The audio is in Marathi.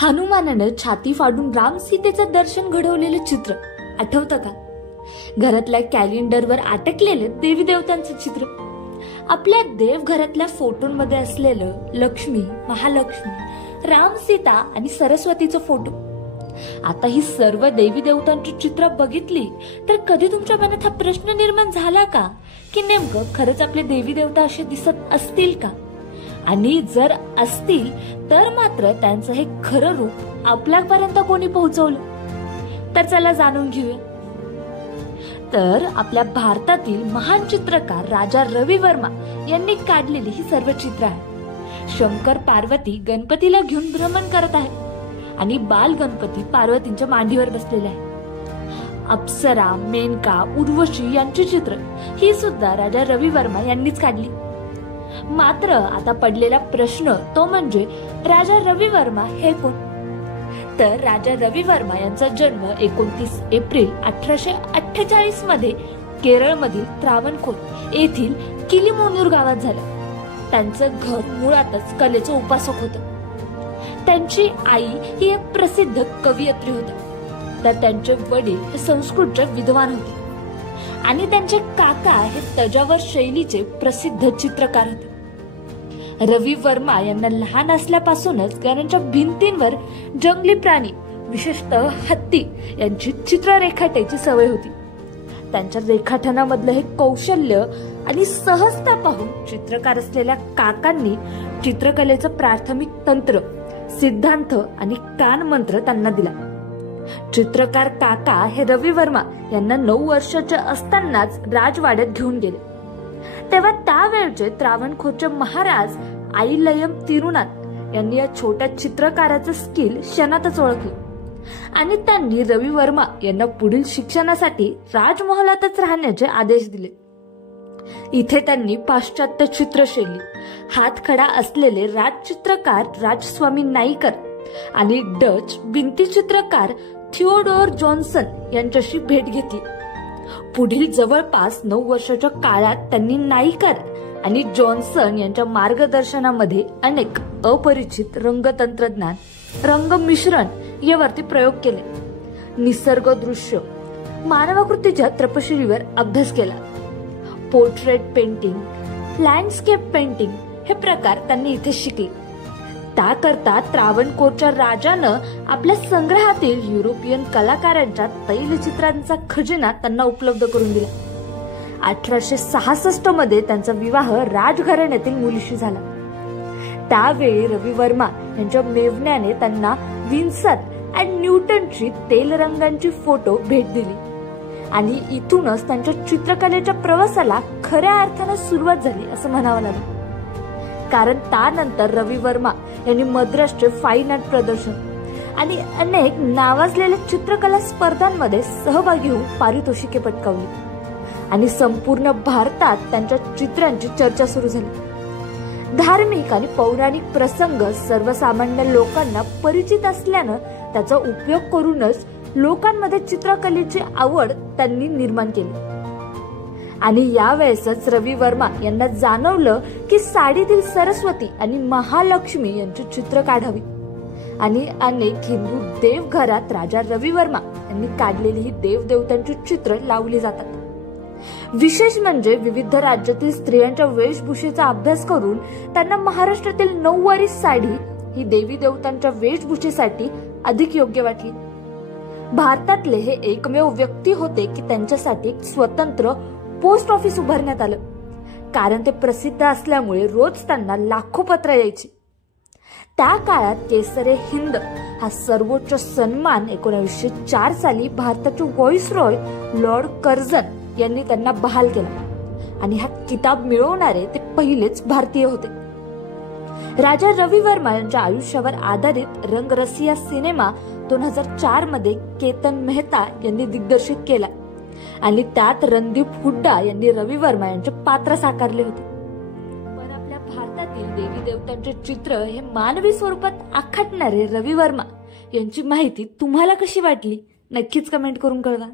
हनुमानानं छाती फाडून राम सीतेचं दर्शन घडवलेलं चित्र आठवतं का? घरातल्या कॅलेंडरवर अटकलेलं देवी देवतांचं चित्र, आपल्या देवघरातल्या फोटोंमध्ये असलेलं लक्ष्मी, महालक्ष्मी, राम, सीता आणि सरस्वतीचं फोटो. आता ही सर्व देवी देवतांची चित्र बघितली तर कधी तुमच्या मनात हा प्रश्न निर्माण झाला का की नेमकं खरंच आपले देवी देवता असे दिसत असतील का? आणि जर असतील तर मात्र त्यांचं हे खरं रूप आपल्यापर्यंत कोणी पोहोचवलं? तर चला जाणून घेऊया. तर आपल्या भारतातील महान चित्रकार राजा रवी वर्मा यांनी काढलेली ही सर्व चित्र आहे. शंकर पार्वती गणपतीला घेऊन भ्रमण करत आहे आणि बाल गणपती पार्वतींच्या मांडीवर बसलेला आहे. अप्सरा, मेनका, उर्वशी यांची चित्र ही सुद्धा राजा रवी वर्मा यांनीच काढली. मात्र आता पडलेला प्रश्न तो म्हणजे राजा रवी वर्मा हे कोण? तर राजा रवी वर्मा यांचा जन्म 29 एप्रिल 1848 मध्ये केरळमधील त्रावणकोर येथील किलीमोनूर गावात झालं. त्यांचं घर मुळातच कलेचं उपासक होतं. त्यांची आई ही एक प्रसिद्ध कवयित्री होती, तर त्यांचे वडील हे संस्कृतचे विद्वान होते आणि त्यांचे काका हे तंजावर शैलीचे प्रसिद्ध चित्रकार होते. रवी वर्मा यांना लहान असल्यापासूनच घरांच्या भिंतींवर जंगली प्राणी, विशेषतः हत्ती यांची चित्र रेखाटायची सवय होती. त्यांच्या रेखाटनामधलं हे कौशल्य आणि सहजता पाहून चित्रकार असलेल्या काकांनी चित्रकलेचं प्राथमिक तंत्र, सिद्धांत आणि कान मंत्र त्यांना दिला. चित्रकार काका हे रवी वर्मा यांना 9 वर्षाचे असतानाच राजवाड्यात घेऊन गेले. तेव्हा त्यावेळचे त्रावणकोरचे महाराज आईलयम तिरुनाथ यांनी या छोट्या चित्रकाराचं स्किल क्षणातच ओळखले आणि त्यांनी रवी वर्मा यांना पुढील शिक्षणासाठी राजमहालातच राहण्याचे आदेश दिले. इथे त्यांनी पाश्चात्य चित्रशैली, हातखडा असलेले राजचित्रकार राजस्वामी नाईकर आणि डच भिंतीचित्रकार थिओडोर जॉन्सन यांच्याशी भेट घेतली. पुढील जवळपास 9 वर्षाच्या काळात त्यांनी नाईकर आणि जॉन्सन यांच्या मार्गदर्शनामध्ये अनेक अपरिचित रंगतंत्रज्ञान, रंग मिश्रण यावरती प्रयोग केले. निसर्ग दृश्य, मानवाकृतीच्या तपशिलीवर अभ्यास केला. पोर्ट्रेट पेंटिंग, लँडस्केप पेंटिंग हे प्रकार त्यांनी इथे शिकले. त्याकरता त्रावणकोरच्या राजानं आपल्या संग्रहातील युरोपियन कलाकारांच्या तैलचित्रांचा खजिना त्यांना उपलब्ध करून दिला. 1866 मध्ये त्यांचा विवाह राजघराण्यातील मुलीशी झाला. त्यावेळी रवी वर्मा यांच्या मेव्हण्याने त्यांना विन्सन अँड न्यूटनची तेल रंगांची फोटो भेट दिली आणि इथूनच त्यांच्या चित्रकलेच्या प्रवासाला खऱ्या अर्थानं सुरुवात झाली असं म्हणावं लागलं. कारण त्यानंतर रवी वर्मा यांनी मद्रासचे फाईन आर्ट प्रदर्शन आणि अनेक नावाजलेल्या चित्रकला स्पर्धांमध्ये सहभागी होऊन पारितोषिके पटकावली आणि संपूर्ण भारतात त्यांच्या चित्रांची चर्चा सुरू झाली. धार्मिक आणि पौराणिक प्रसंग सर्वसामान्य लोकांना परिचित असल्यानं त्याचा उपयोग करूनच लोकांमध्ये चित्रकलेची आवड त्यांनी निर्माण केली. आणि यावेळेसच रवी वर्मा यांना जाणवलं की साडीतील सरस्वती आणि महालक्ष्मी यांची चित्र काढावी आणि अनेक हिंदू देवघरात राजा रवी वर्मा यांनी काढलेली ही देवदेवतांची चित्र लावली जातात. विशेष म्हणजे विविध राज्यातील स्त्रियांच्या वेशभूषेचा अभ्यास करून त्यांना महाराष्ट्रातील 9वारी साडी ही देवी देवतांच्या वेशभूषेसाठी अधिक योग्य वाटली. भारतातले हे एकमेव व्यक्ती होते की त्यांच्यासाठी एक स्वतंत्र पोस्ट ऑफिस उभारण्यात आलं, कारण ते प्रसिद्ध असल्यामुळे रोज त्यांना लाखो पत्र यायची. त्या काळात केसरे हिंद हा सर्वोच्च सन्मान 1904 साली भारताचे व्हाईसरॉय लॉर्ड कर्झन यांनी त्यांना बहाल केला आणि हा किताब मिळवणारे ते पहिलेच भारतीय होते. राजा रवी वर्मा यांच्या आयुष्यावर आधारित रंगरसिया सिनेमा 2004 मध्ये केतन मेहता यांनी दिग्दर्शित केला आणि त्यात रणदीप हुड्डा यांनी रवी वर्मा यांचे पात्र साकारले होते. पण आपल्या भारतातील देवी देवतांचे चित्र हे मानवी स्वरूपात आखटणारे रवी वर्मा यांची माहिती तुम्हाला कशी वाटली नक्कीच कमेंट करून कळवा.